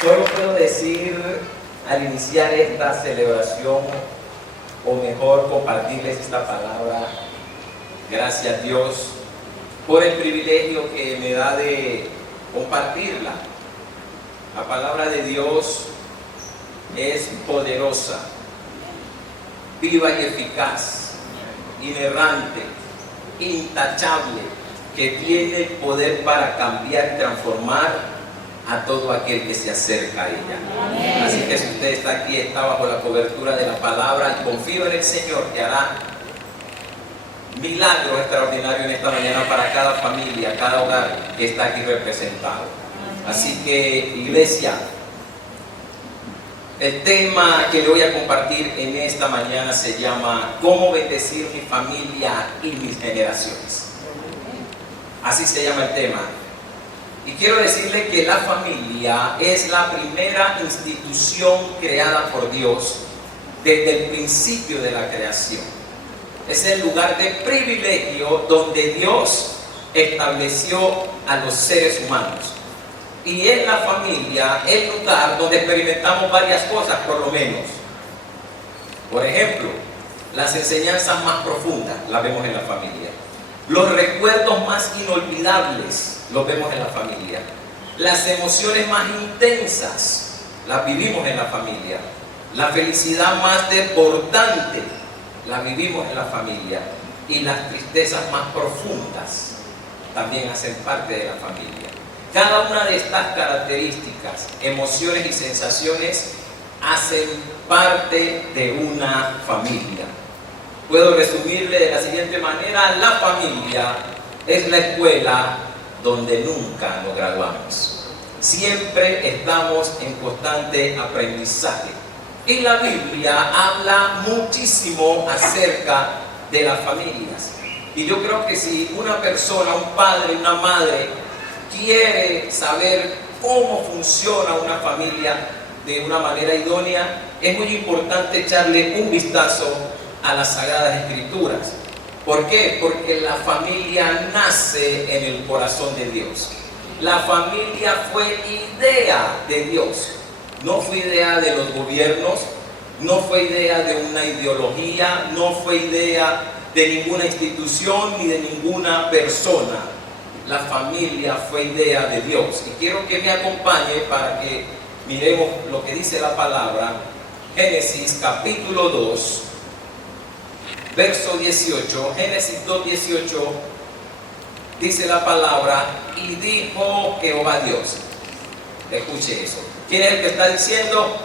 Solo puedo decir al iniciar esta celebración, o mejor compartirles esta palabra, gracias a Dios por el privilegio que me da de compartirla. La palabra de Dios es poderosa, viva y eficaz, inerrante, intachable, que tiene el poder para cambiar y transformar a todo aquel que se acerca a ella. Amén. Así que si usted está aquí, está bajo la cobertura de la palabra, confío en el Señor que hará milagros extraordinarios en esta mañana para cada familia, cada hogar que está aquí representado. Así que, iglesia, el tema que le voy a compartir en esta mañana se llama ¿Cómo bendecir mi familia y mis generaciones? Así se llama el tema. Y quiero decirle que la familia es la primera institución creada por Dios desde el principio de la creación. Es el lugar de privilegio donde Dios estableció a los seres humanos. Y en la familia, el lugar donde experimentamos varias cosas, por lo menos. Por ejemplo, las enseñanzas más profundas las vemos en la familia. Los recuerdos más inolvidables los vemos en la familia. Las emociones más intensas las vivimos en la familia. La felicidad más desbordante la vivimos en la familia. Y las tristezas más profundas también hacen parte de la familia. Cada una de estas características, emociones y sensaciones hacen parte de una familia. Puedo resumirle de la siguiente manera: la familia es la escuela donde nunca nos graduamos. Siempre estamos en constante aprendizaje. Y la Biblia habla muchísimo acerca de las familias. Y yo creo que si una persona, un padre, una madre, quiere saber cómo funciona una familia de una manera idónea, es muy importante echarle un vistazo a las Sagradas Escrituras. ¿Por qué? Porque la familia nace en el corazón de Dios. La familia fue idea de Dios. No fue idea de los gobiernos, no fue idea de una ideología, no fue idea de ninguna institución ni de ninguna persona. La familia fue idea de Dios. Y quiero que me acompañe para que miremos lo que dice la palabra. Génesis capítulo 2. Verso 18, Génesis 2:18, dice la palabra: y dijo Jehová Dios. Escuche eso. ¿Quién es el que está diciendo?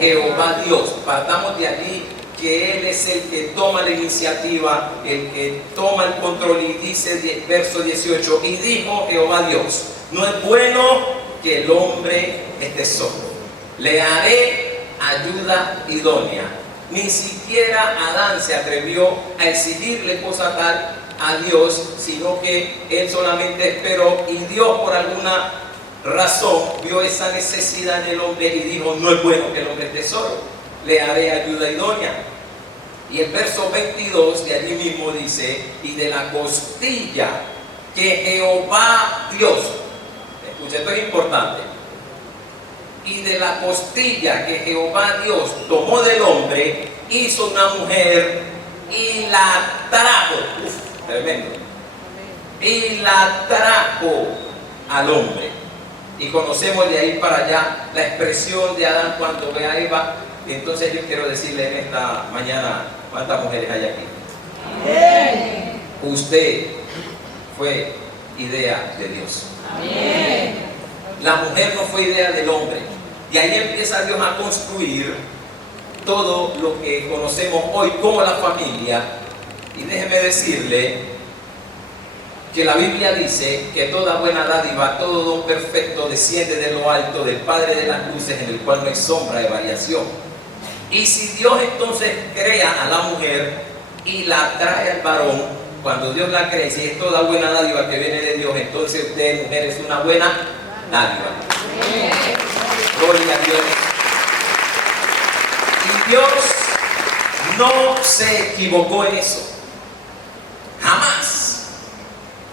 Jehová Dios. Partamos de allí, que Él es el que toma la iniciativa, el que toma el control, y dice, verso 18, y dijo Jehová Dios: no es bueno que el hombre esté solo, le haré ayuda idónea. Ni siquiera Adán se atrevió a exigirle cosa tal a Dios, sino que él solamente esperó, y Dios por alguna razón vio esa necesidad en el hombre y dijo: no es bueno que el hombre esté solo, le haré ayuda idónea. Y el verso 22 de allí mismo dice: y de la costilla que Jehová Dios, escucha, esto es importante, y de la costilla que Jehová Dios tomó del hombre, hizo una mujer y la trajo. Tremendo. Y la trajo al hombre. Y conocemos de ahí para allá la expresión de Adán cuando ve a Eva. Entonces yo quiero decirle en esta mañana: ¿cuántas mujeres hay aquí? Amén. Usted fue idea de Dios. Amén. La mujer no fue idea del hombre. Y ahí empieza Dios a construir todo lo que conocemos hoy como la familia. Y déjeme decirle que la Biblia dice que toda buena dádiva, todo don perfecto desciende de lo alto, del Padre de las luces, en el cual no hay sombra de variación. Y si Dios entonces crea a la mujer y la trae al varón, cuando Dios la crea, si es toda buena dádiva que viene de Dios, entonces usted, mujer, es una buena dádiva. Gloria a Dios. Y Dios no se equivocó en eso. Jamás.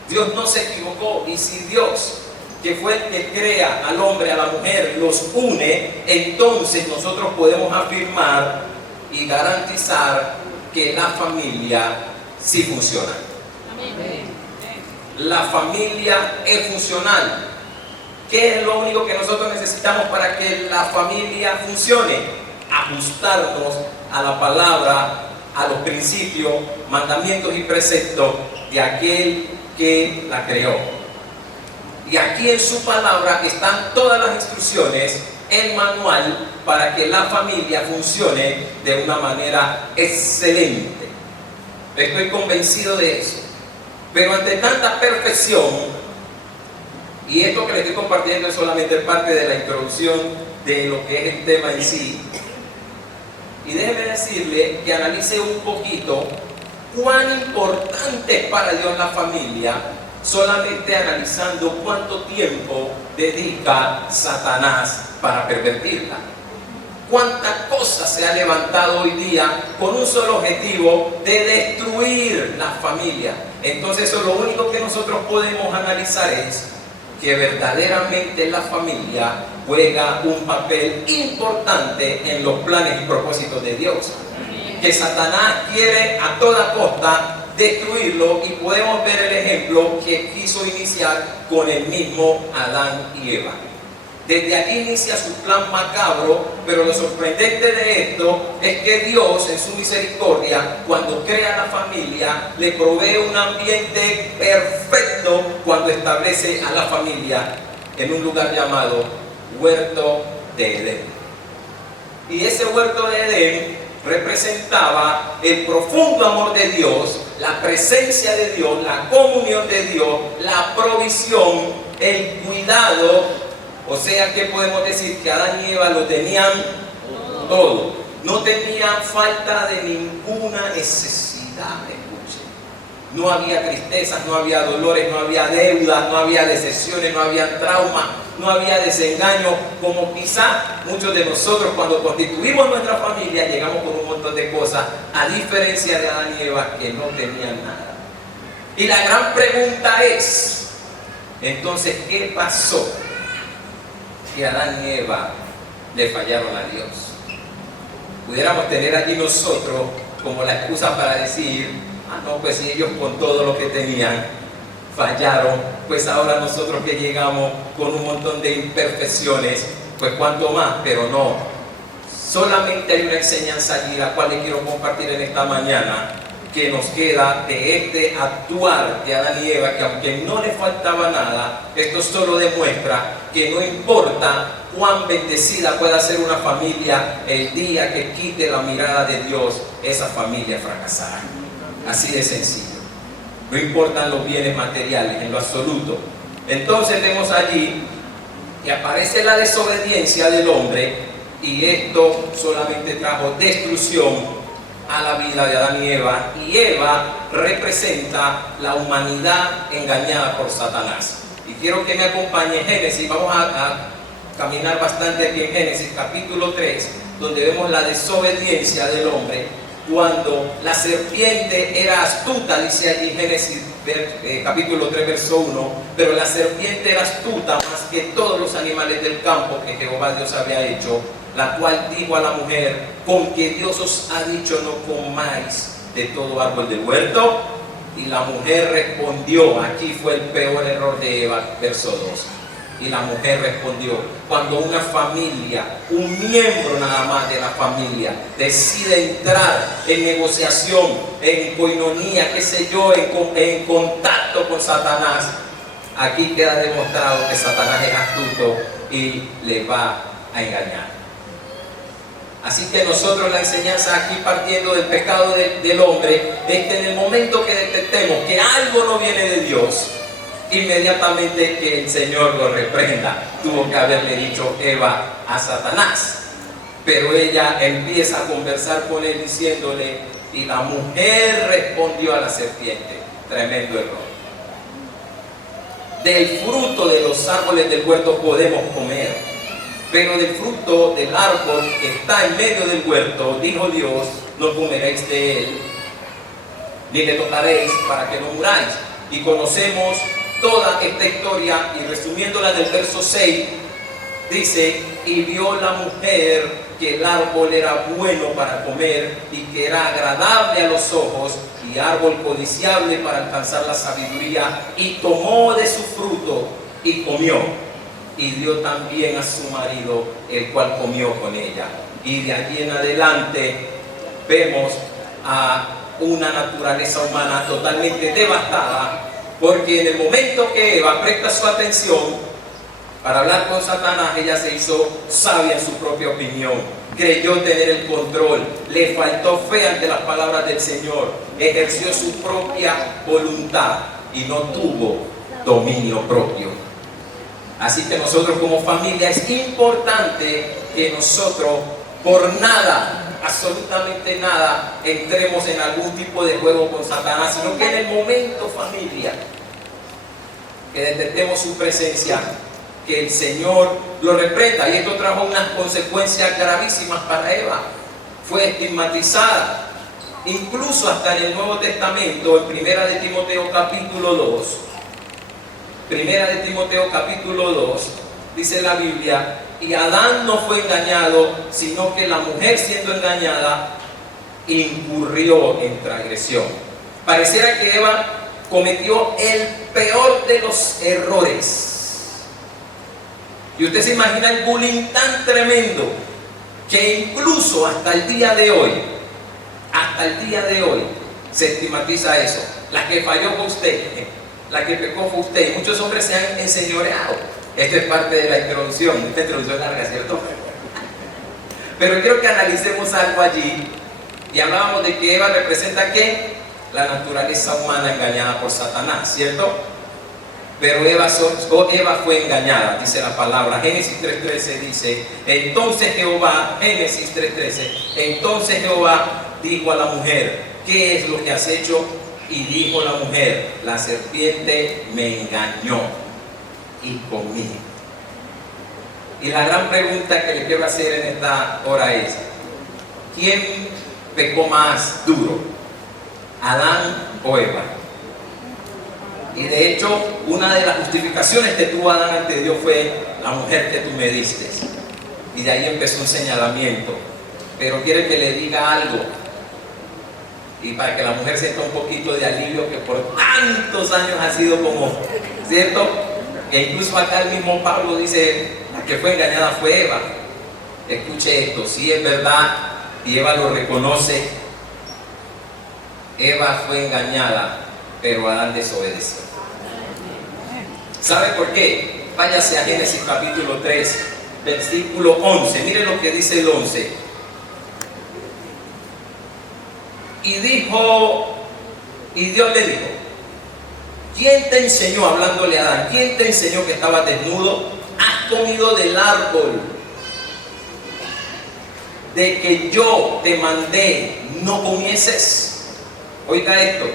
Dios no se equivocó. Y si Dios que fue el que crea al hombre, a la mujer, los une, entonces nosotros podemos afirmar y garantizar que la familia sí funciona. La familia es funcional. ¿Qué es lo único que nosotros necesitamos para que la familia funcione? Ajustarnos a la palabra, a los principios, mandamientos y preceptos de aquel que la creó. Y aquí en su palabra están todas las instrucciones, el manual para que la familia funcione de una manera excelente. Estoy convencido de eso. Pero ante tanta perfección, y esto que les estoy compartiendo es solamente parte de la introducción de lo que es el tema en sí, y déjeme decirle que analice un poquito cuán importante es para Dios la familia, solamente analizando cuánto tiempo dedica Satanás para pervertirla. Cuántas cosas se ha levantado hoy día con un solo objetivo de destruir la familia. Entonces eso, lo único que nosotros podemos analizar es que verdaderamente la familia juega un papel importante en los planes y propósitos de Dios. Que Satanás quiere a toda costa destruirlo, y podemos ver el ejemplo que quiso iniciar con el mismo Adán y Eva. Desde aquí inicia su plan macabro, pero lo sorprendente de esto es que Dios, en su misericordia, cuando crea la familia, le provee un ambiente perfecto cuando establece a la familia en un lugar llamado Huerto de Edén. Y ese Huerto de Edén representaba el profundo amor de Dios, la presencia de Dios, la comunión de Dios, la provisión, el cuidado. O sea que podemos decir que Adán y Eva lo tenían todo. No tenían falta de ninguna necesidad. Escuchen. No había tristezas, no había dolores, no había deudas, no había decepciones, no había traumas, no había desengaño, como quizás muchos de nosotros cuando constituimos nuestra familia llegamos con un montón de cosas, a diferencia de Adán y Eva, que no tenían nada. Y la gran pregunta es, entonces, ¿qué pasó? Que Adán y Eva le fallaron a Dios. Pudiéramos tener aquí nosotros como la excusa para decir, no, pues si ellos con todo lo que tenían fallaron, pues ahora nosotros que llegamos con un montón de imperfecciones, pues cuánto más. Pero no, solamente hay una enseñanza allí, la cual les quiero compartir en esta mañana, que nos queda de este actuar de Adán y Eva, que aunque no le faltaba nada, esto solo demuestra que no importa cuán bendecida pueda ser una familia, el día que quite la mirada de Dios, esa familia fracasará. Así de sencillo. No importan los bienes materiales en lo absoluto. Entonces vemos allí que aparece la desobediencia del hombre, y esto solamente trajo destrucción a la vida de Adán y Eva. Y Eva representa la humanidad engañada por Satanás. Y quiero que me acompañe en Génesis. Vamos a caminar bastante aquí en Génesis capítulo 3, donde vemos la desobediencia del hombre. Cuando la serpiente era astuta, dice allí Génesis capítulo 3 verso 1, pero la serpiente era astuta más que todos los animales del campo que Jehová Dios había hecho, la cual dijo a la mujer, con que Dios os ha dicho no comáis de todo árbol del huerto. Y la mujer respondió, aquí fue el peor error de Eva, verso 2. Y la mujer respondió, cuando una familia, un miembro nada más de la familia, decide entrar en negociación, en coinonía, qué sé yo, en contacto con Satanás, aquí queda demostrado que Satanás es astuto y le va a engañar. Así que nosotros, la enseñanza aquí, partiendo del pecado del hombre, es que en el momento que detectemos que algo no viene de Dios, inmediatamente que el Señor lo reprenda. Tuvo que haberle dicho Eva a Satanás, pero ella empieza a conversar con él diciéndole, y la mujer respondió a la serpiente. Tremendo error. Del fruto de los árboles del huerto podemos comer, pero del fruto del árbol que está en medio del huerto, dijo Dios, no comeréis de él, ni le tocaréis para que no muráis. Y conocemos toda esta historia y resumiéndola del verso 6, dice: y vio la mujer que el árbol era bueno para comer y que era agradable a los ojos y árbol codiciable para alcanzar la sabiduría, y tomó de su fruto y comió, y dio también a su marido, el cual comió con ella. Y de allí en adelante vemos a una naturaleza humana totalmente devastada, porque en el momento que Eva presta su atención para hablar con Satanás, ella se hizo sabia en su propia opinión, creyó tener el control, le faltó fe ante las palabras del Señor, ejerció su propia voluntad y no tuvo dominio propio. Así que nosotros como familia es importante que nosotros por nada, absolutamente nada, entremos en algún tipo de juego con Satanás, sino que en el momento, familia, que detectemos su presencia, que el Señor lo reprenda. Y esto trajo unas consecuencias gravísimas para Eva. Fue estigmatizada, incluso hasta en el Nuevo Testamento, en Primera de Timoteo capítulo 2. Primera de Timoteo capítulo 2, dice la Biblia: y Adán no fue engañado, sino que la mujer, siendo engañada, incurrió en transgresión. Pareciera que Eva cometió el peor de los errores. Y usted se imagina el bullying tan tremendo que incluso hasta el día de hoy, se estigmatiza eso. La que falló fue usted, la que pecó fue usted. Muchos hombres se han enseñoreado. Esto es parte de la introducción. Esta introducción es larga, ¿cierto? Pero quiero que analicemos algo allí. Y hablábamos de que Eva representa ¿qué? La naturaleza humana engañada por Satanás, ¿cierto? Pero Eva fue engañada, dice la palabra. Génesis 3:13 dice: entonces Jehová, Génesis 3:13, entonces Jehová dijo a la mujer: ¿qué es lo que has hecho? Y dijo la mujer: la serpiente me engañó y comí. Y la gran pregunta que le quiero hacer en esta hora es: ¿quién pecó más duro? ¿Adán o Eva? Y de hecho, una de las justificaciones que tuvo Adán ante Dios fue: la mujer que tú me diste. Y de ahí empezó un señalamiento. Pero quiere que le diga algo, y para que la mujer sienta un poquito de alivio, que por tantos años ha sido como, ¿cierto? Que incluso acá el mismo Pablo dice: la que fue engañada fue Eva. Escuche esto, si es verdad, y Eva lo reconoce, Eva fue engañada, pero Adán desobedeció. ¿Sabe por qué? Váyase a Génesis capítulo 3, versículo 11. Mire lo que dice el 11. Y Dios le dijo: ¿quién te enseñó, hablándole a Adán, quién te enseñó que estabas desnudo? ¿Has comido del árbol de que yo te mandé no comieses? Oiga esto: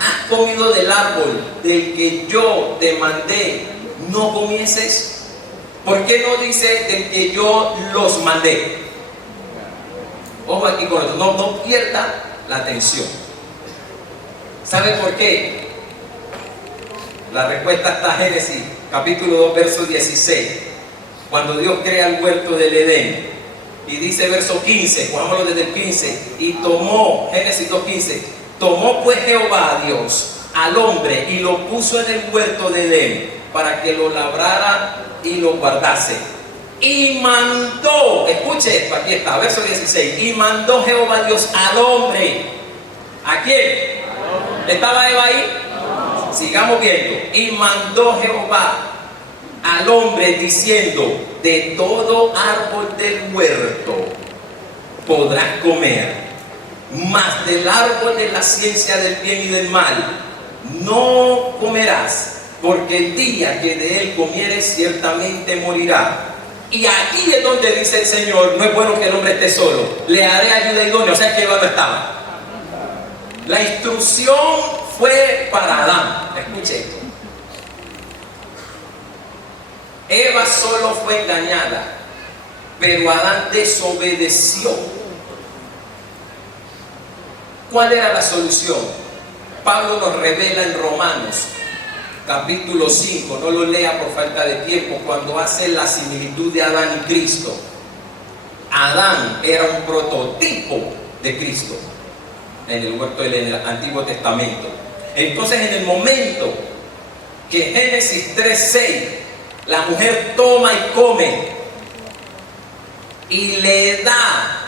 ¿has comido del árbol del que yo te mandé no comieses? ¿Por qué no dice del que yo los mandé? Ojo aquí con esto, no pierda la atención. ¿Sabe por qué? La respuesta está en Génesis capítulo 2, verso 16. Cuando Dios crea el huerto del Edén. Y dice verso 15, jugámoslo desde el 15. Y tomó, Génesis 2:15, tomó pues Jehová Dios al hombre y lo puso en el huerto de Edén para que lo labrara y lo guardase. Y mandó, escuche esto, aquí está, verso 16. Y mandó Jehová Dios al hombre. ¿A quién? ¿Estaba Eva ahí? No. Sigamos viendo. Y mandó Jehová al hombre diciendo: de todo árbol del huerto podrás comer, mas del árbol de la ciencia del bien y del mal no comerás, porque el día que de él comieres ciertamente morirá. Y aquí es donde dice el Señor: no es bueno que el hombre esté solo, le haré ayuda idónea. O sea que Eva no estaba. La instrucción fue para Adán. Escuche esto. Eva solo fue engañada, pero Adán desobedeció. ¿Cuál era la solución? Pablo nos revela en Romanos capítulo 5, no lo lea por falta de tiempo, cuando hace la similitud de Adán y Cristo. Adán era un prototipo de Cristo en el huerto del Antiguo Testamento. Entonces, en el momento que Génesis 3:6, la mujer toma y come y le da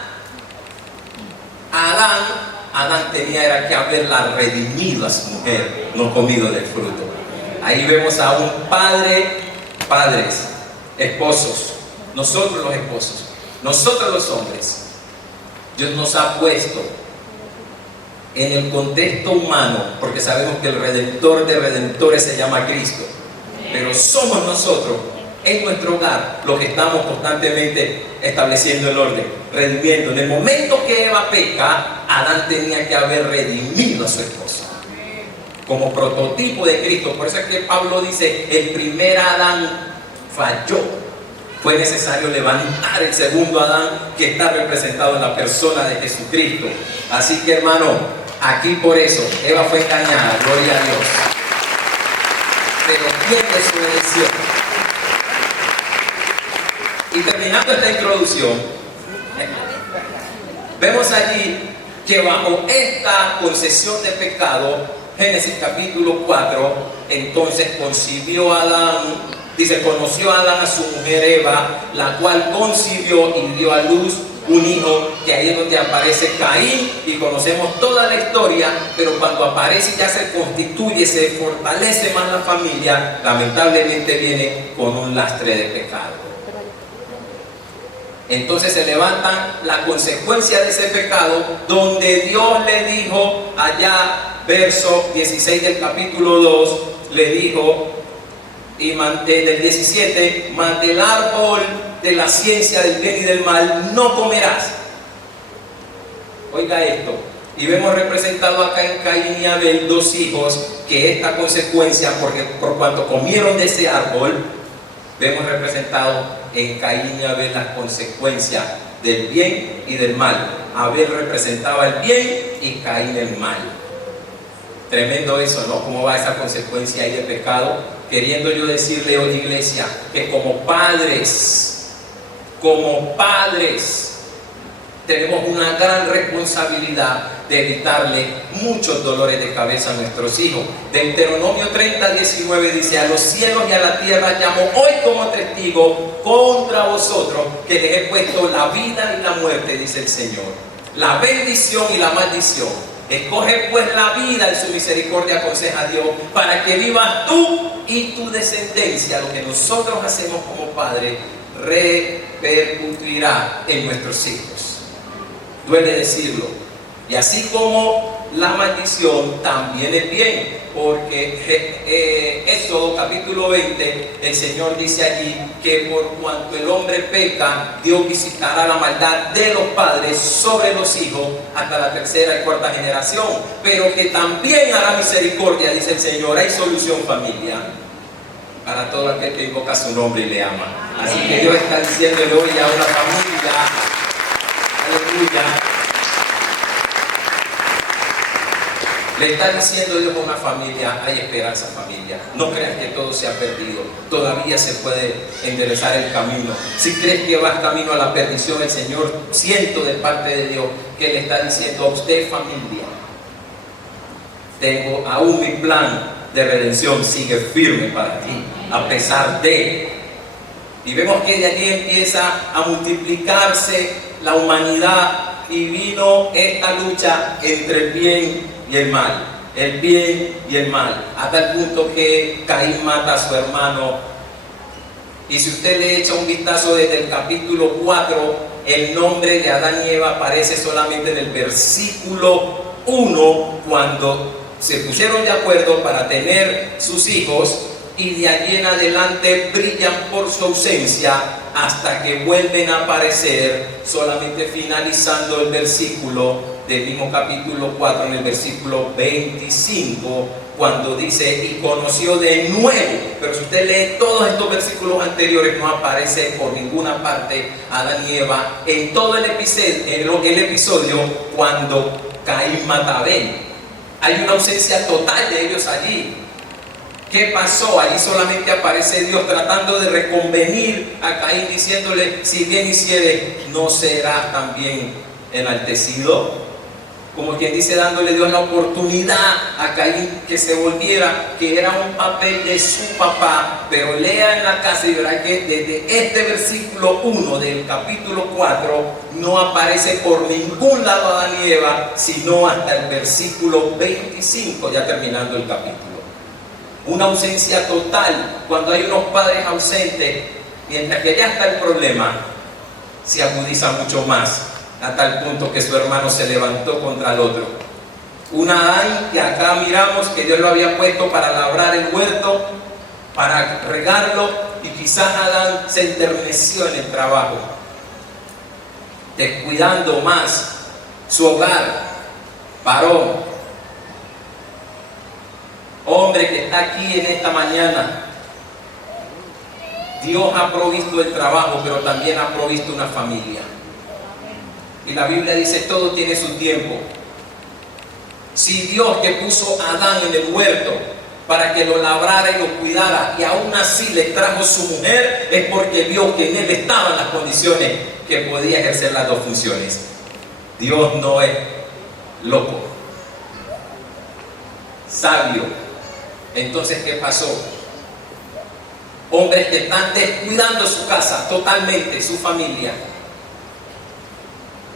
a Adán tenía que haberla redimido a su mujer, no comido del fruto. Ahí vemos a un padres, esposos, nosotros los esposos, nosotros los hombres. Dios nos ha puesto en el contexto humano, porque sabemos que el redentor de redentores se llama Cristo, pero somos nosotros en nuestro hogar los que estamos constantemente estableciendo el orden, redimiendo. En el momento que Eva peca, Adán tenía que haber redimido a su esposa como prototipo de Cristo. Por eso es que Pablo dice: el primer Adán falló, fue necesario levantar el segundo Adán, que está representado en la persona de Jesucristo. Así que, hermano, aquí por eso Eva fue engañada, gloria a Dios, pero ¿quién desobedeció? Y terminando esta introducción, vemos allí que bajo esta concesión de pecado, Génesis capítulo 4, entonces concibió Adán, dice, conoció Adán a su mujer Eva, la cual concibió y dio a luz un hijo, que ahí es donde aparece Caín, y conocemos toda la historia, pero cuando aparece ya se constituye, se fortalece más la familia, lamentablemente viene con un lastre de pecado. Entonces se levanta la consecuencia de ese pecado, donde Dios le dijo allá, verso 16 del capítulo 2, le dijo, y del 17, del árbol de la ciencia del bien y del mal no comerás. Oiga esto, y vemos representado acá en Caín y Abel dos hijos, que esta consecuencia, porque por cuanto comieron de ese árbol, vemos representado en Caín y Abel las consecuencias del bien y del mal. Abel representaba el bien y Caín el mal. Tremendo eso, ¿no? ¿Cómo va esa consecuencia ahí de pecado? Queriendo yo decirle hoy, iglesia, que como padres, tenemos una gran responsabilidad de evitarle muchos dolores de cabeza a nuestros hijos. Deuteronomio 30:19 dice: a los cielos y a la tierra llamo hoy como testigo contra vosotros, que les he puesto la vida y la muerte, dice el Señor, la bendición y la maldición. Escoge pues la vida, en su misericordia aconseja Dios, para que vivas tú y tu descendencia. Lo que nosotros hacemos como padres repercutirá en nuestros hijos. Duele decirlo. Y así como la maldición, también es bien, porque Éxodo capítulo 20, el Señor dice allí que por cuanto el hombre peca, Dios visitará la maldad de los padres sobre los hijos hasta la tercera y cuarta generación, pero que también hará misericordia, dice el Señor. Hay solución, familia, para todo aquel que invoca su nombre y le ama. Así que Dios está diciéndole hoy a una familia, aleluya, le está diciendo Dios a una familia: hay esperanza, familia. No creas que todo se ha perdido. Todavía se puede enderezar el camino. Si crees que vas camino a la perdición, el Señor, siento de parte de Dios que le está diciendo a usted, familia, tengo aún mi plan de redención, sigue firme para ti, a pesar de. Y vemos que de allí empieza a multiplicarse la humanidad, y vino esta lucha entre el bien y el mal, el bien y el mal, a tal punto que Caín mata a su hermano. Y si usted le echa un vistazo desde el capítulo 4, el nombre de Adán y Eva aparece solamente en el versículo 1, cuando se pusieron de acuerdo para tener sus hijos, y de allí en adelante brillan por su ausencia hasta que vuelven a aparecer, solamente finalizando el versículo del mismo capítulo 4, en el versículo 25, cuando dice: y conoció de nuevo. Pero si usted lee todos estos versículos anteriores, no aparece por ninguna parte Adán y Eva en todo el episodio cuando Caín mata a Abel. Hay una ausencia total de ellos allí. ¿Qué pasó? Allí solamente aparece Dios tratando de reconvenir a Caín, diciéndole: si bien hicieres, ¿no serás también enaltecido? Como quien dice, dándole Dios la oportunidad a Caín que se volviera, que era un papel de su papá. Pero lea en la casa y verá que desde este versículo 1 del capítulo 4 no aparece por ningún lado Adán y Eva, sino hasta el versículo 25, ya terminando el capítulo. Una ausencia total. Cuando hay unos padres ausentes, mientras que ya está el problema, se agudiza mucho más, a tal punto que su hermano se levantó contra el otro. Un Adán que acá miramos que Dios lo había puesto para labrar el huerto, para regarlo, y quizás Adán se enterneció en el trabajo, descuidando más su hogar. Varón, hombre que está aquí en esta mañana, Dios ha provisto el trabajo, pero también ha provisto una familia. Y la Biblia dice: todo tiene su tiempo. Si Dios, que puso a Adán en el huerto para que lo labrara y lo cuidara, y aún así le trajo su mujer, es porque vio que en él estaban las condiciones que podía ejercer las dos funciones. Dios no es loco, sabio. Entonces, ¿qué pasó? Hombres que están descuidando su casa totalmente, su familia,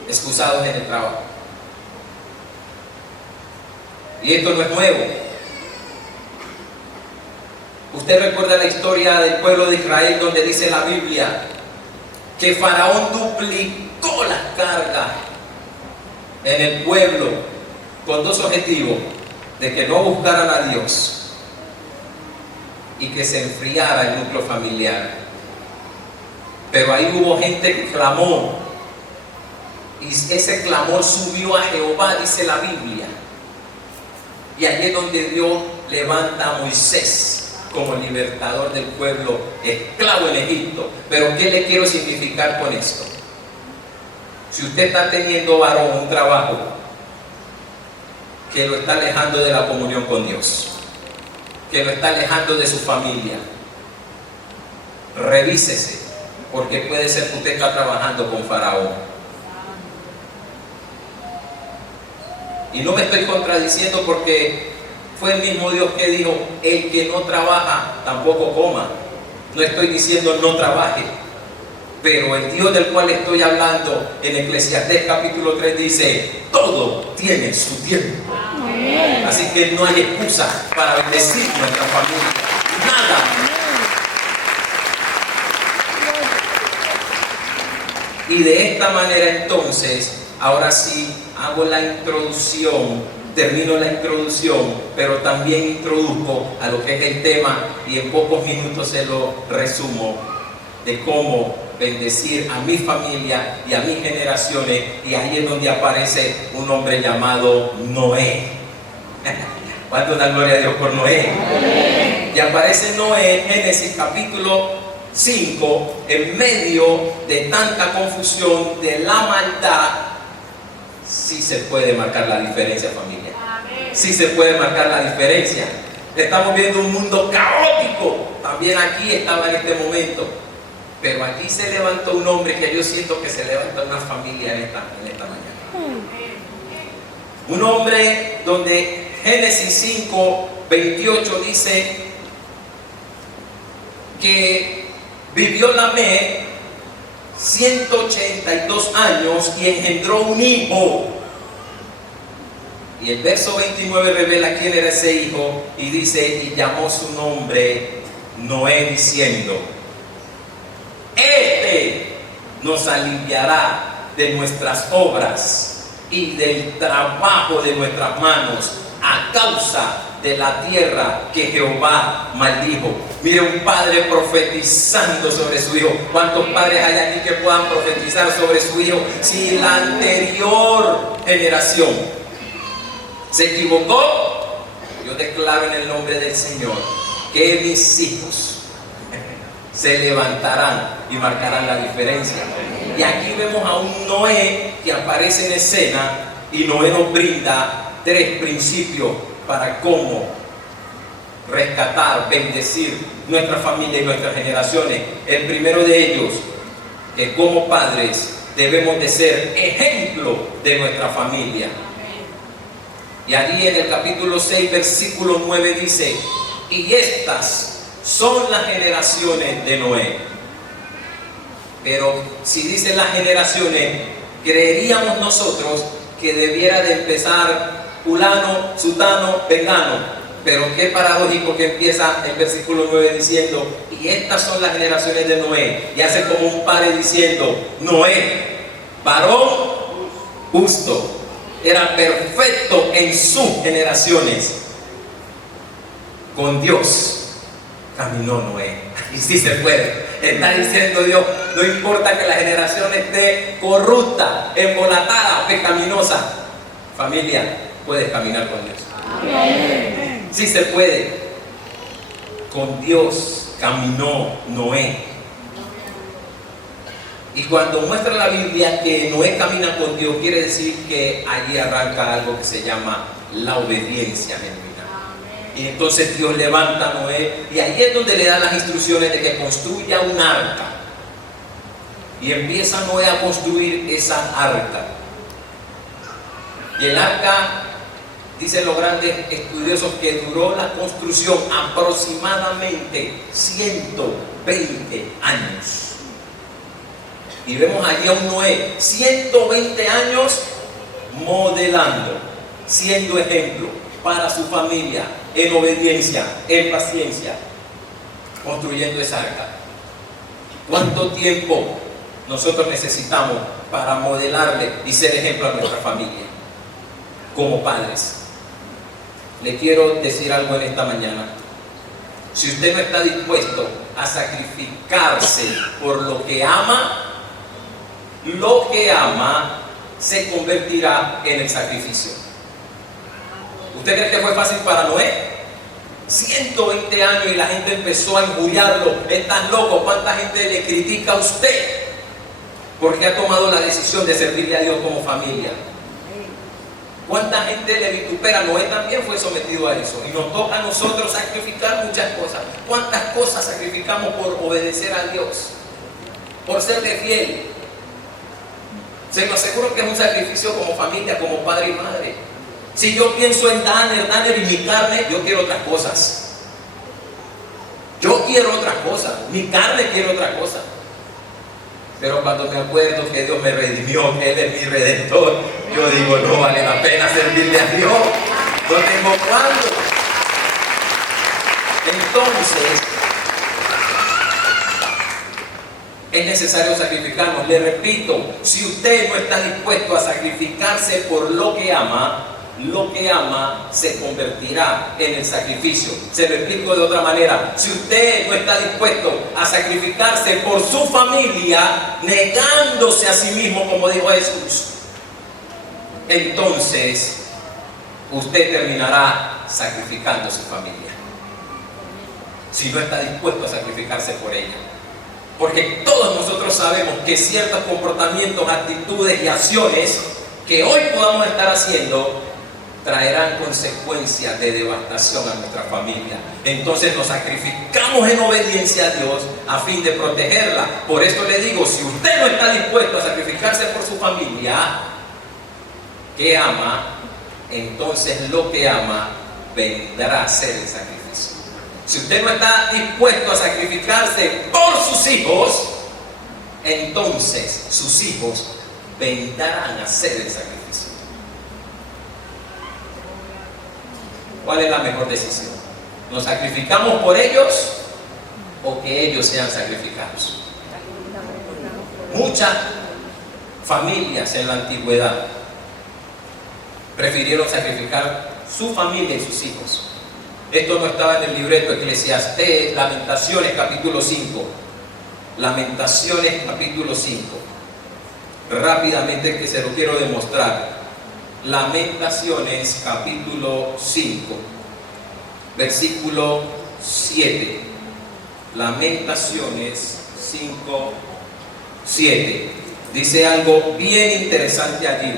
excusados en el trabajo. Y esto no es nuevo. Usted recuerda la historia del pueblo de Israel, donde dice la Biblia que Faraón duplicó las cargas en el pueblo con dos objetivos: de que no buscaran a Dios y que se enfriara el núcleo familiar. Pero ahí hubo gente que clamó, y ese clamor subió a Jehová, dice la Biblia. Y allí es donde Dios levanta a Moisés como libertador del pueblo esclavo en Egipto. Pero ¿qué le quiero significar con esto? Si usted está teniendo, varón, un trabajo que lo está alejando de la comunión con Dios, que lo está alejando de su familia, revísese, porque puede ser que usted está trabajando con Faraón. Y no me estoy contradiciendo, porque fue el mismo Dios que dijo: el que no trabaja tampoco coma. No estoy diciendo no trabaje, pero el Dios del cual estoy hablando en Eclesiastés capítulo 3 dice: todo tiene su tiempo. Así que no hay excusa para bendecir nuestra familia. Nada. Y de esta manera, entonces, ahora sí hago la introducción, termino la introducción, pero también introduzco a lo que es el tema, y en pocos minutos se lo resumo, de cómo bendecir a mi familia y a mis generaciones. Y ahí es donde aparece un hombre llamado Noé. ¿Cuánto dan gloria a Dios por Noé? Y aparece Noé en Génesis capítulo 5, en medio de tanta confusión, de la maldad. Sí se puede marcar la diferencia, familia. Sí se puede marcar la diferencia. Estamos viendo un mundo caótico. También aquí estaba en este momento. Pero aquí se levantó un hombre que yo siento que se levanta una familia en esta mañana. Un hombre donde Génesis 5, 28 dice que vivió Lamec 182 años y engendró un hijo. Y el verso 29 revela quién era ese hijo, y dice: y llamó su nombre Noé, diciendo: este nos aliviará de nuestras obras y del trabajo de nuestras manos, a causa de la tierra que Jehová maldijo. Mire, un padre profetizando sobre su hijo. ¿Cuántos padres hay aquí que puedan profetizar sobre su hijo? Si la anterior generación se equivocó, yo declaro en el nombre del Señor que mis hijos se levantarán y marcarán la diferencia. Y aquí vemos a un Noé que aparece en escena, y Noé nos brinda 3 principios para cómo rescatar, bendecir nuestra familia y nuestras generaciones. El primero de ellos, que como padres debemos de ser ejemplo de nuestra familia. Y allí en el capítulo 6, versículo 9 dice: y estas son las generaciones de Noé. Pero si dice las generaciones, creeríamos nosotros que debiera de empezar fulano, sutano, vengano. Pero qué paradójico que empieza el versículo 9 diciendo: y estas son las generaciones de Noé. Y hace como un padre diciendo: Noé, varón justo, era perfecto en sus generaciones. Con Dios caminó Noé. Y sí se puede. Está diciendo Dios: no importa que la generación esté corrupta, embolatada, pecaminosa. Familia, puedes caminar con Dios. Amén. Sí se puede. Con Dios caminó Noé. Y cuando muestra la Biblia que Noé camina con Dios, quiere decir que allí arranca algo que se llama la obediencia genuina. Y entonces Dios levanta a Noé, y ahí es donde le da las instrucciones de que construya un arca. Y empieza Noé a construir esa arca. Y el arca, dicen los grandes estudiosos, que duró la construcción aproximadamente 120 años. Y vemos allí a un Noé, 120 años modelando, siendo ejemplo para su familia, en obediencia, en paciencia, construyendo esa arca. ¿Cuánto tiempo nosotros necesitamos para modelarle y ser ejemplo a nuestra familia como padres? Le quiero decir algo en esta mañana. Si usted no está dispuesto a sacrificarse por lo que ama se convertirá en el sacrificio. ¿Usted cree que fue fácil para Noé? 120 años y la gente empezó a injuriarlo. Estás loco. ¿Cuánta gente le critica a usted porque ha tomado la decisión de servirle a Dios como familia? ¿Cuánta gente le vitupera? Noé también fue sometido a eso. Y nos toca a nosotros sacrificar muchas cosas. ¿Cuántas cosas sacrificamos por obedecer a Dios? Por serle fiel. Se lo aseguro que es un sacrificio como familia, como padre y madre. Si yo pienso en Danner y mi carne, yo quiero otras cosas. Yo quiero otras cosas. Mi carne quiere otra cosa. Pero cuando me acuerdo que Dios me redimió, que Él es mi redentor, yo digo: no vale la pena servirle a Dios. No tengo cuándo. Entonces, es necesario sacrificarnos. Le repito, si usted no está dispuesto a sacrificarse por lo que ama se convertirá en el sacrificio. Se lo explico de otra manera. Si usted no está dispuesto a sacrificarse por su familia, negándose a sí mismo, como dijo Jesús, entonces usted terminará sacrificando a su familia. Si no está dispuesto a sacrificarse por ella. Porque todos nosotros sabemos que ciertos comportamientos, actitudes y acciones que hoy podamos estar haciendo traerán consecuencias de devastación a nuestra familia. Entonces nos sacrificamos en obediencia a Dios a fin de protegerla. Por eso le digo, si usted no está dispuesto a sacrificarse por su familia que ama, entonces lo que ama vendrá a ser el sacrificio. Si usted no está dispuesto a sacrificarse por sus hijos, entonces sus hijos vendrán a ser el sacrificio. ¿Cuál es la mejor decisión? ¿Nos sacrificamos por ellos o que ellos sean sacrificados? Muchas familias en la antigüedad prefirieron sacrificar su familia y sus hijos. Esto no estaba en el libreto Eclesiastés, Lamentaciones capítulo 5. Lamentaciones capítulo 5. Rápidamente, que se lo quiero demostrar. Lamentaciones capítulo 5, versículo 7. Lamentaciones 5, 7. Dice algo bien interesante allí.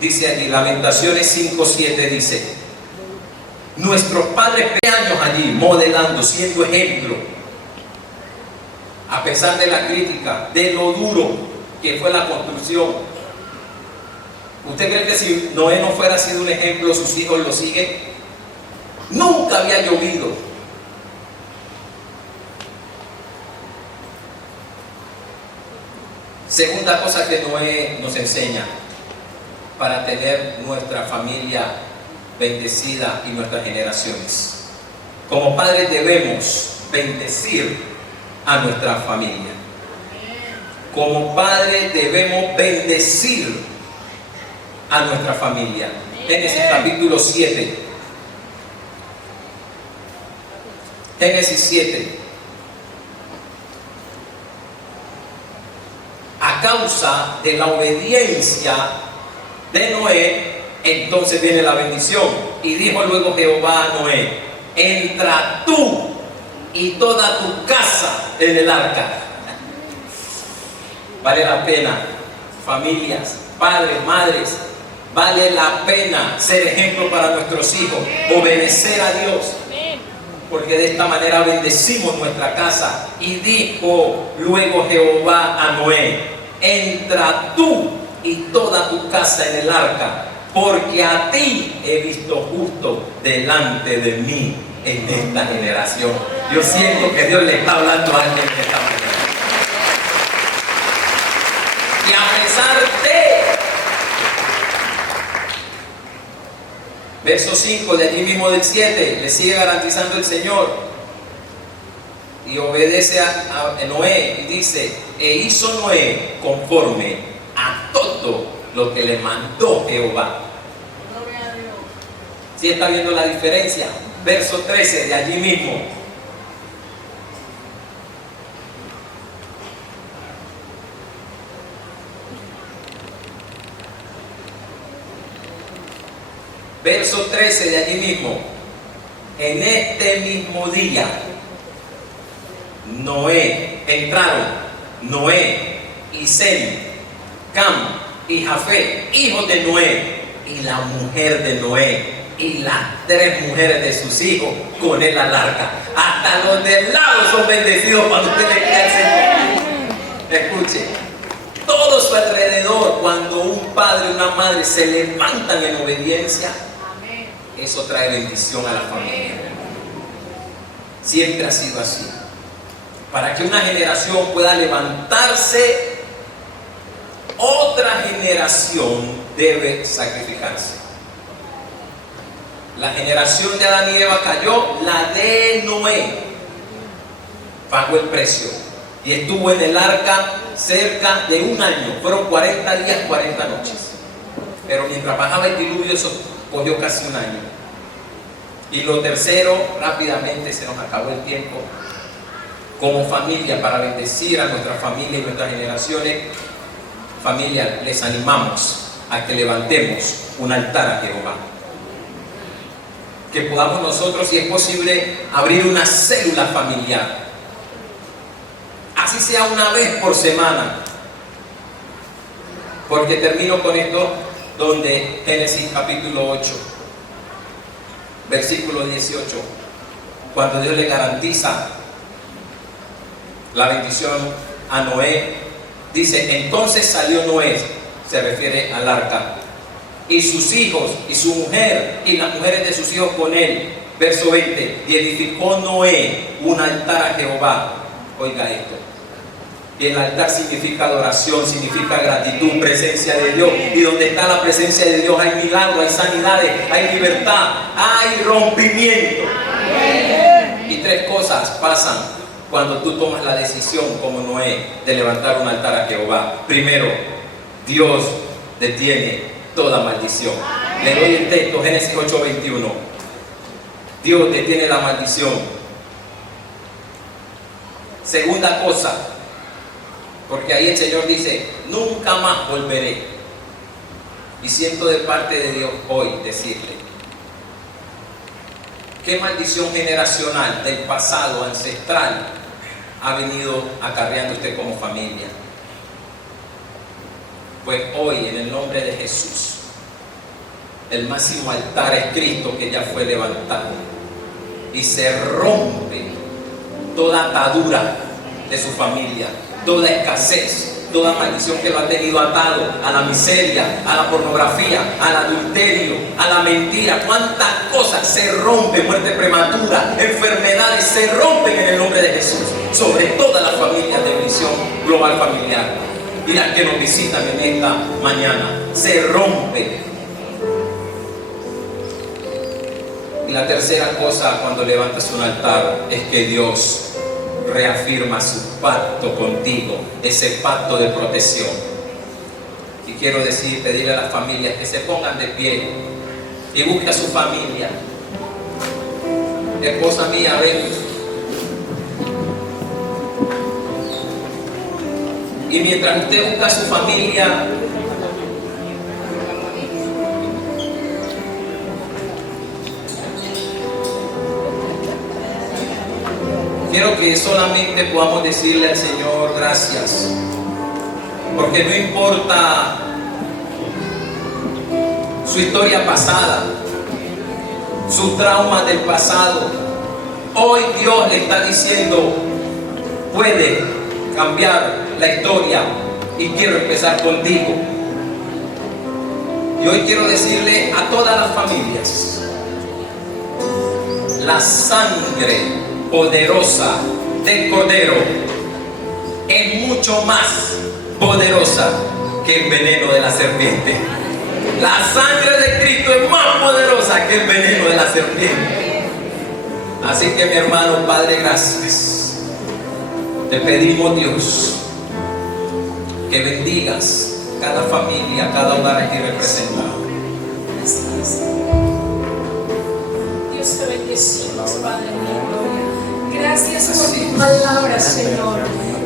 Dice allí, Lamentaciones 5, 7 dice: Nuestros padres años allí, modelando, siendo ejemplo, a pesar de la crítica, de lo duro que fue la construcción. ¿Usted cree que si Noé no fuera sido un ejemplo, sus hijos lo siguen? Nunca había llovido. Segunda cosa que Noé nos enseña para tener nuestra familia bendecida y nuestras generaciones. Como padres debemos bendecir a nuestra familia. Como padres debemos bendecir a nuestra familia. Génesis capítulo 7. Génesis 7. A causa de la obediencia de Noé, entonces viene la bendición. Y dijo luego Jehová a Noé: entra tú y toda tu casa en el arca. Vale la pena, familias, padres, madres, vale la pena ser ejemplo para nuestros hijos, obedecer a Dios, porque de esta manera bendecimos nuestra casa. Y dijo luego Jehová a Noé: entra tú y toda tu casa en el arca, porque a ti he visto justo delante de mí en esta generación. Yo siento que Dios le está hablando a alguien que está mañana. Y a pesar de verso 5 de allí mismo del 7, le sigue garantizando el Señor y obedece a Noé y dice: e hizo Noé conforme a todo lo que le mandó Jehová. ¿Sí está viendo la diferencia? Verso 13 de allí mismo. Verso 13 de allí mismo. En este mismo día Noé, entraron Noé y Sem, Cam y Jafet, hijos de Noé, y la mujer de Noé, y las 3 mujeres de sus hijos con él al arca. Hasta los del lado son bendecidos cuando usted le crea al Señor. Escuche, todo su alrededor, cuando un padre y una madre se levantan en obediencia, eso trae bendición a la familia. Siempre ha sido así. Para que una generación pueda levantarse, otra generación debe sacrificarse. La generación de Adán y Eva cayó, la de Noé pagó el precio y estuvo en el arca cerca de 1 año. Fueron 40 días, 40 noches. Pero mientras bajaba el diluvio, eso cogió casi 1 año. Y lo tercero, rápidamente se nos acabó el tiempo. Como familia, para bendecir a nuestra familia y nuestras generaciones, familia, les animamos a que levantemos un altar a Jehová. Que podamos nosotros, si es posible, abrir una célula familiar. Así sea una vez por semana. Porque termino con esto, donde Génesis capítulo 8, versículo 18, cuando Dios le garantiza la bendición a Noé, dice: entonces salió Noé, se refiere al arca, y sus hijos y su mujer y las mujeres de sus hijos con él. Verso 20, y edificó Noé un altar a Jehová. Oiga esto. Y el altar significa adoración, significa gratitud, presencia de Dios. Y donde está la presencia de Dios hay milagros, hay sanidades, hay libertad, hay rompimiento. Y 3 cosas pasan cuando tú tomas la decisión, como Noé, de levantar un altar a Jehová. Primero, Dios detiene toda maldición. Le doy el texto, Génesis 8:21. Dios detiene la maldición. Segunda cosa, porque ahí el Señor dice: nunca más volveré. Y siento de parte de Dios hoy decirle: ¿qué maldición generacional del pasado ancestral ha venido acarreando usted como familia? Pues hoy, en el nombre de Jesús, El máximo altar es Cristo, que ya fue levantado. Y se rompe toda atadura de su familia, toda escasez, toda maldición que lo ha tenido atado a la miseria, a la pornografía, al adulterio, a la mentira. Cuántas cosas se rompen, muerte prematura, enfermedades se rompen en el nombre de Jesús, sobre todas las familias de Visión Global Familiar. Y las que nos visitan en esta mañana, se rompe. Y la tercera cosa cuando levantas un altar es que Dios reafirma su pacto contigo, ese pacto de protección. Y quiero pedirle a las familias que se pongan de pie y busque a su familia. Esposa mía, ven. Y mientras usted busca a su familia, quiero que solamente podamos decirle al Señor gracias, porque no importa su historia pasada, sus traumas del pasado, hoy Dios le está diciendo, puede cambiar la historia y quiero empezar contigo. Y hoy quiero decirle a todas las familias, la sangre poderosa del Cordero es mucho más poderosa que el veneno de la serpiente. La sangre de Cristo es más poderosa que el veneno de la serpiente. Así que mi hermano, Padre, gracias. Te pedimos, Dios, que bendigas cada familia, cada hogar aquí representado. Dios, te bendecimos, Padre mío. Gracias por tu palabra, Señor.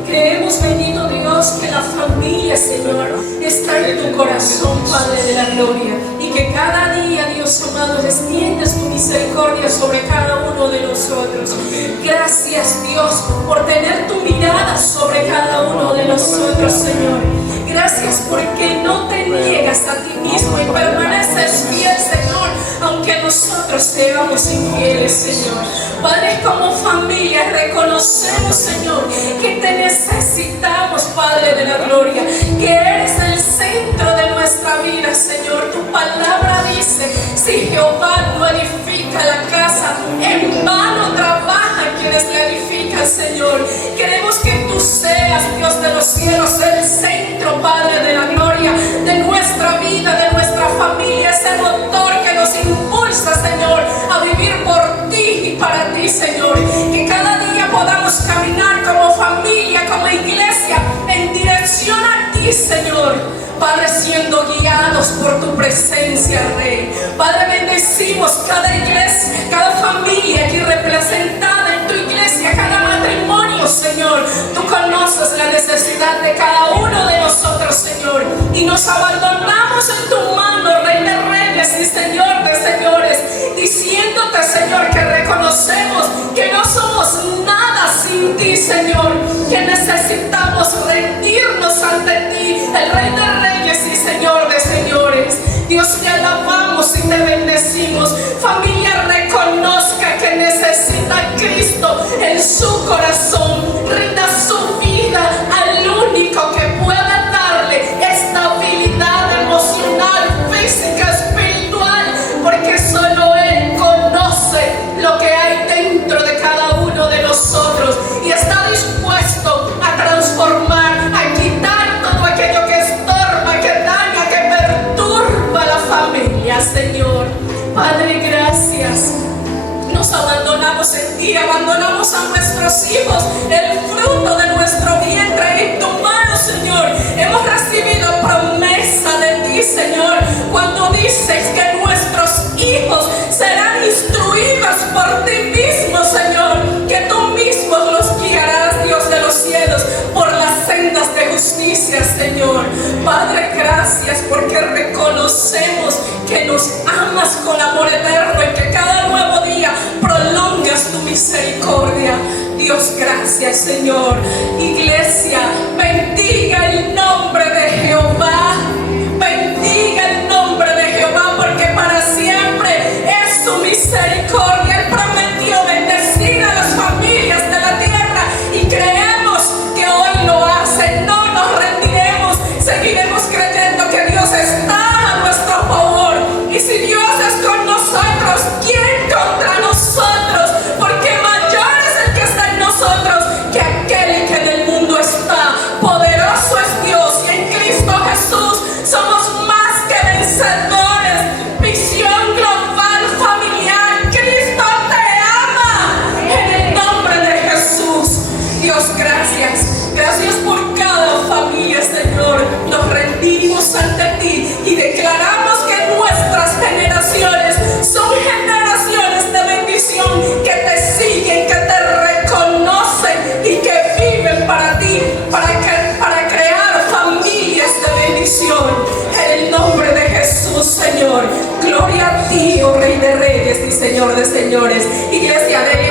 Que hemos venido, Dios, que la familia, Señor, está en tu corazón, Padre de la gloria. Y que cada día, Dios amado, extiendes tu misericordia sobre cada uno de nosotros. Gracias, Dios, por tener tu mirada sobre cada uno de nosotros, Señor. Gracias porque no te niegas a ti mismo y permaneces fiel, Señor, aunque nosotros seamos infieles, Señor. Padre, como familia reconocemos, Señor, que te necesitamos, Padre de la gloria, que eres el centro de nuestra vida, Señor. Tu palabra dice, si Jehová no edifica la casa, en vano trabajan quienes la edifican, Señor. Queremos que tú seas, Dios de los cielos, el centro, Padre de la gloria, de nuestra vida, de nuestra familia, ese motor que nos impulsa, Señor, a vivir por ti y para ti, Señor. Que cada día podamos caminar como familia, como iglesia, en dirección a ti, Señor. Padre, siendo guiados por tu presencia, Rey. Padre, bendecimos cada iglesia, cada familia aquí representada en tu iglesia, cada matrimonio, Señor. Tú conoces la necesidad de cada uno de nosotros, Señor. Y nos abandonamos en tu mano, Rey de Reyes y Señor de Señores, diciéndote, Señor, que reconocemos que no somos nada sin ti, Señor, que necesitamos rendirnos ante ti, el Rey de Reyes y Señor de Señores. Dios, te alabamos y te bendecimos. Familia, reconozca que necesita a Cristo en su corazón. Rinda su vida al único que pueda darle estabilidad emocional, física, espiritual, porque solo Él conoce lo que hay dentro de cada uno de nosotros y está dispuesto a transformar, a quitar todo aquello que estorba, que daña, que perturba la familia, Señor. Padre, gracias. Nos abandonamos en ti, abandonamos a nuestros hijos, el fruto de nuestro vientre en tu mano, Señor. Hemos recibido promesa de ti, Señor, cuando dices que nuestros hijos serán instruidos por ti mismo, Señor, que tú mismo los guiarás, Dios de los cielos, por las sendas de justicia, Señor. Padre, gracias porque reconocemos que nos amas con amor eterno y que cada nuevo día prolongas tu misericordia. Dios, gracias, Señor. Iglesia, bendiga el nombre de Jehová. Bendiga el nombre de Jehová, porque para Señor de señores. Iglesia de